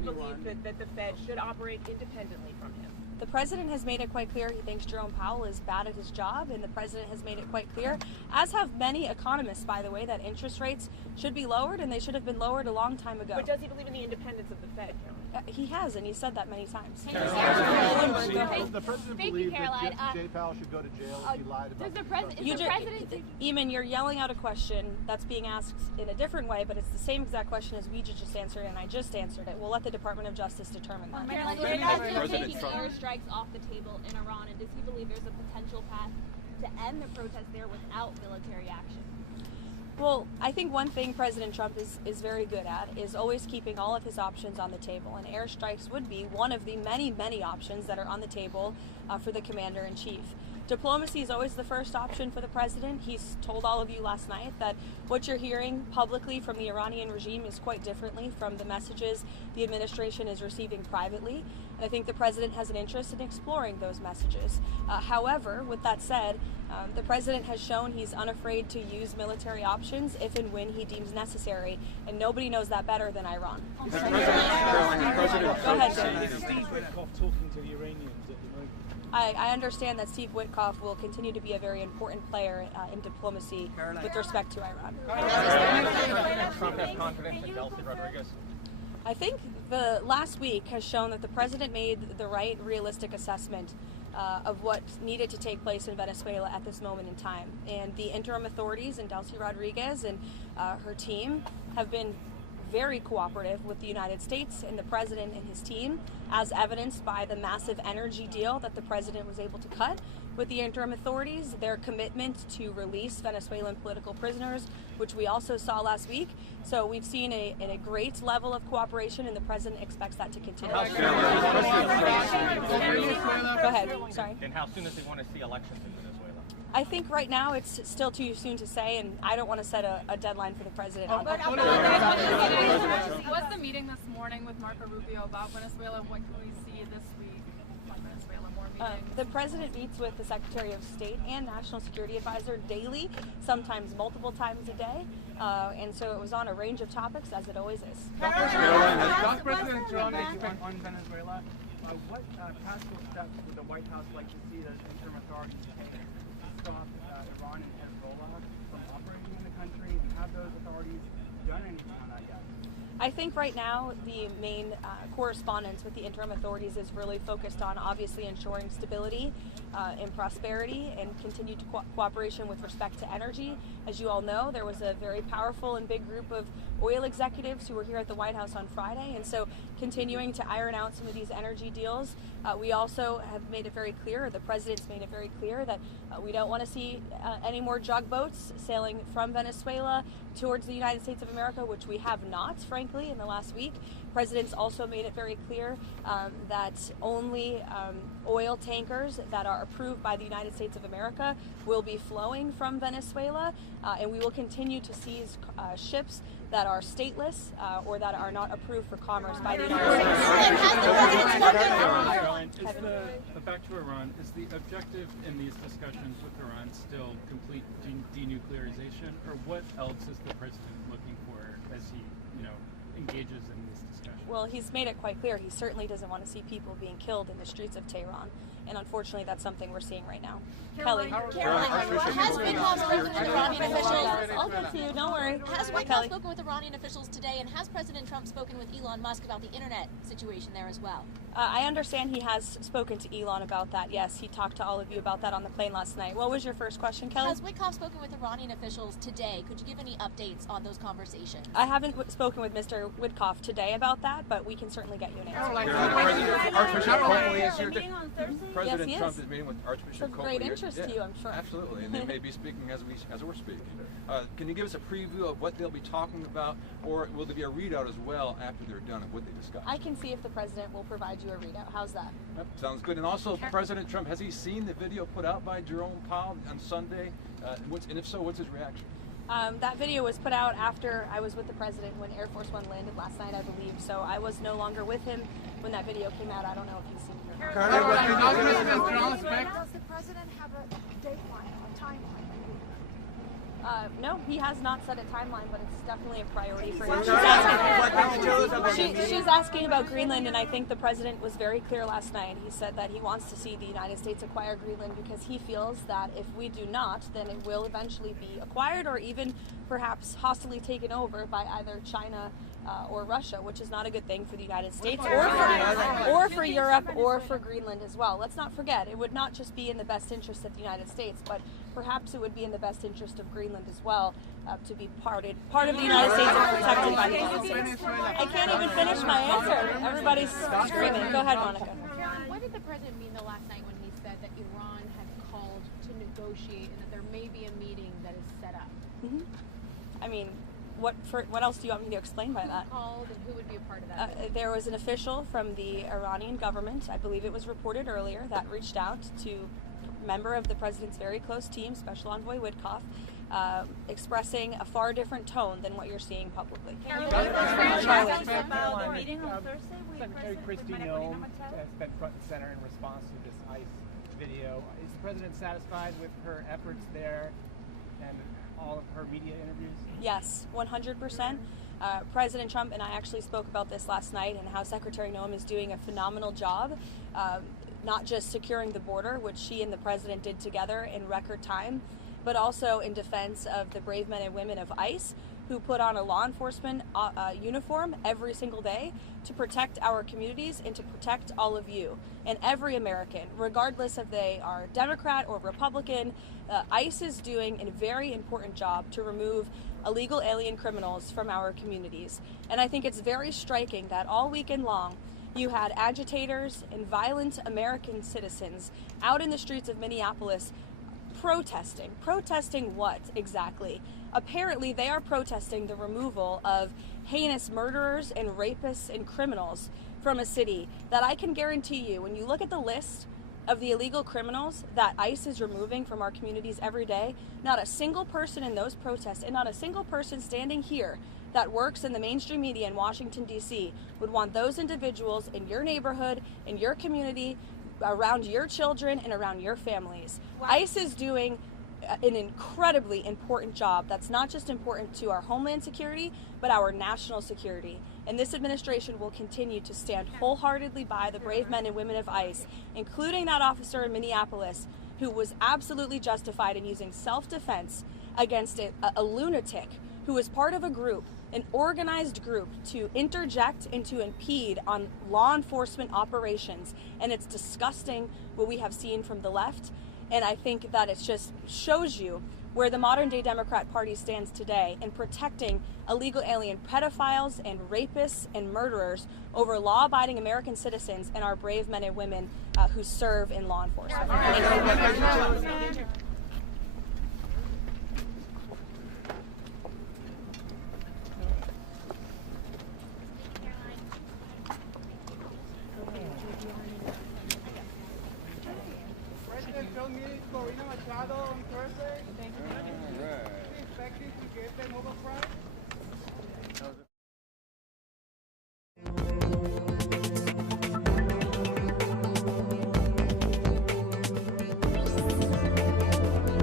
believe that the Fed should operate independently from him? The president has made it quite clear he thinks Jerome Powell is bad at his job, and the president has made it quite clear, as have many economists, by the way, that interest rates should be lowered, and they should have been lowered a long time ago. But does he believe in the independence of the Fed, Caroline? He has, and he said that many times. Does the president believe that Jay Powell should go to jail if he lied about Eamon, you're yelling out a question that's being asked in a different way, but it's the same exact question as we just answered, and I just answered it. We'll let the Department of Justice determine that. Caroline, is the president taking airstrikes off the table in Iran, and does he believe there's a potential path to end the protest there without military action? Well, I think one thing President Trump is very good at is always keeping all of his options on the table, and airstrikes would be one of the many, many options that are on the table for the commander-in-chief. Diplomacy is always the first option for the president. He's told all of you last night that what you're hearing publicly from the Iranian regime is quite differently from the messages the administration is receiving privately. And I think the president has an interest in exploring those messages. However, with that said, the president has shown he's unafraid to use military options if and when he deems necessary, and nobody knows that better than Iran. Go ahead, Jim. Steve Witkoff talking to the Iranians at the moment. I understand that Steve Witkoff will continue to be a very important player in diplomacy with respect to Iran. Trump has confidence in Delcy Rodriguez? I think the last week has shown that the president made the right, realistic assessment of what needed to take place in Venezuela at this moment in time. And the interim authorities and Delcy Rodriguez and her team have been very cooperative with the United States and the president and his team, as evidenced by the massive energy deal that the president was able to cut with the interim authorities, their commitment to release Venezuelan political prisoners, which we also saw last week. So we've seen a great level of cooperation, and the president expects that to continue. Go ahead, sorry. And how soon does he want to see elections in Venezuela? I think right now it's still too soon to say, and I don't want to set a deadline for the president. What's the meeting this morning with Marco Rubio about Venezuela? What can we see this week on Venezuela? More meetings? The president meets with the Secretary of State and National Security Advisor daily, sometimes multiple times a day, and so it was on a range of topics, as it always is. Does President Trump expect on Venezuela? What practical steps would the White House like to see the interim authorities take to stop Iran and Hezbollah from operating in the country? Have those authorities done anything on that yet? I think right now the main correspondence with the interim authorities is really focused on obviously ensuring stability and prosperity and continued cooperation with respect to energy. As you all know, there was a very powerful and big group of oil executives who were here at the White House on Friday, and so continuing to iron out some of these energy deals. We also have made it very clear, the president's made it very clear, that we don't want to see any more drug boats sailing from Venezuela towards the United States of America, which we have not, frankly, in the last week. President's also made it very clear that only oil tankers that are approved by the United States of America will be flowing from Venezuela, and we will continue to seize ships that are stateless or that are not approved for commerce by the United States. Back to Iran, is the objective in these discussions with Iran still complete denuclearization, or what else is the president looking for as he, engages in these discussions? Well, he's made it quite clear he certainly doesn't want to see people being killed in the streets of Tehran, and unfortunately that's something we're seeing right now. Caroline, has Witkoff spoken with Iranian officials? I'll get to you, don't worry. Has Witkoff spoken with Iranian officials today, and has President Trump spoken with Elon Musk about the internet situation there as well? I understand he has spoken to Elon about that, yes. He talked to all of you about that on the plane last night. What was your first question, Kelly? Has Witkoff spoken with Iranian officials today? Could you give any updates on those conversations? I haven't spoken with Mr. Witkoff today about that, but we can certainly get you an answer. Archbishop Coakley is here. President yes, Trump is meeting with Archbishop Coakley. Of great interest to you, I'm sure. Absolutely, and they may be speaking as we're speaking. Can you give us a preview of what they'll be talking about, or will there be a readout as well after they're done of what they discuss? I can see if the president will provide you a readout. How's that? Yep, sounds good. And also, President Trump, has he seen the video put out by Jerome Powell on Sunday? And if so, what's his reaction? That video was put out after I was with the president when Air Force One landed last night, I believe. So I was no longer with him when that video came out. I don't know if he's seen it or not. Does the president have a dateline, a timeline? No, he has not set a timeline, but it's definitely a priority for him. She's asking about Greenland, and I think the president was very clear last night. He said that he wants to see the United States acquire Greenland because he feels that if we do not, then it will eventually be acquired or even perhaps hostilely taken over by either China or Russia, which is not a good thing for the United States or for Europe or for Greenland as well. Let's not forget, it would not just be in the best interest of the United States, but perhaps it would be in the best interest of Greenland as well to be part of the United States and protected by the United States. I can't even finish my answer. Everybody's screaming. Go ahead, Monica. Caroline, what did the president mean the last night when he said that Iran had called to negotiate and that there may be a meeting that is set up? I mean, what else do you want me to explain by that? Who called and who would be a part of that? There was an official from the Iranian government, I believe it was reported earlier, that reached out to a member of the president's very close team, Special Envoy Witkoff, expressing a far different tone than what you're seeing publicly. About the meeting on Thursday, Secretary Kristi Noem has been front and center in response to this ICE video. Is the president satisfied with her efforts there and all of her media interviews? Yes, 100%. President Trump and I actually spoke about this last night and how Secretary Noem is doing a phenomenal job, not just securing the border, which she and the president did together in record time, but also in defense of the brave men and women of ICE who put on a law enforcement uniform every single day to protect our communities and to protect all of you and every American, regardless if they are Democrat or Republican. ICE is doing a very important job to remove illegal alien criminals from our communities. And I think it's very striking that all weekend long, you had agitators and violent American citizens out in the streets of Minneapolis protesting. Protesting what exactly? Apparently they are protesting the removal of heinous murderers and rapists and criminals from a city that I can guarantee you, when you look at the list of the illegal criminals that ICE is removing from our communities every day, not a single person in those protests and not a single person standing here that works in the mainstream media in Washington, D.C. would want those individuals in your neighborhood, in your community, around your children and around your families. Wow. ICE is doing an incredibly important job that's not just important to our homeland security, but our national security. And this administration will continue to stand wholeheartedly by the brave men and women of ICE, including that officer in Minneapolis who was absolutely justified in using self-defense against a lunatic who was part of a group, an organized group, to interject and to impede on law enforcement operations. And it's disgusting what we have seen from the left. And I think that it just shows you where the modern day Democrat Party stands today in protecting illegal alien pedophiles and rapists and murderers over law-abiding American citizens and our brave men and women who serve in law enforcement. Thank you. President Trump meeting Corina Machado on Thursday. Thank you. Are you expecting to get the Nobel Prize?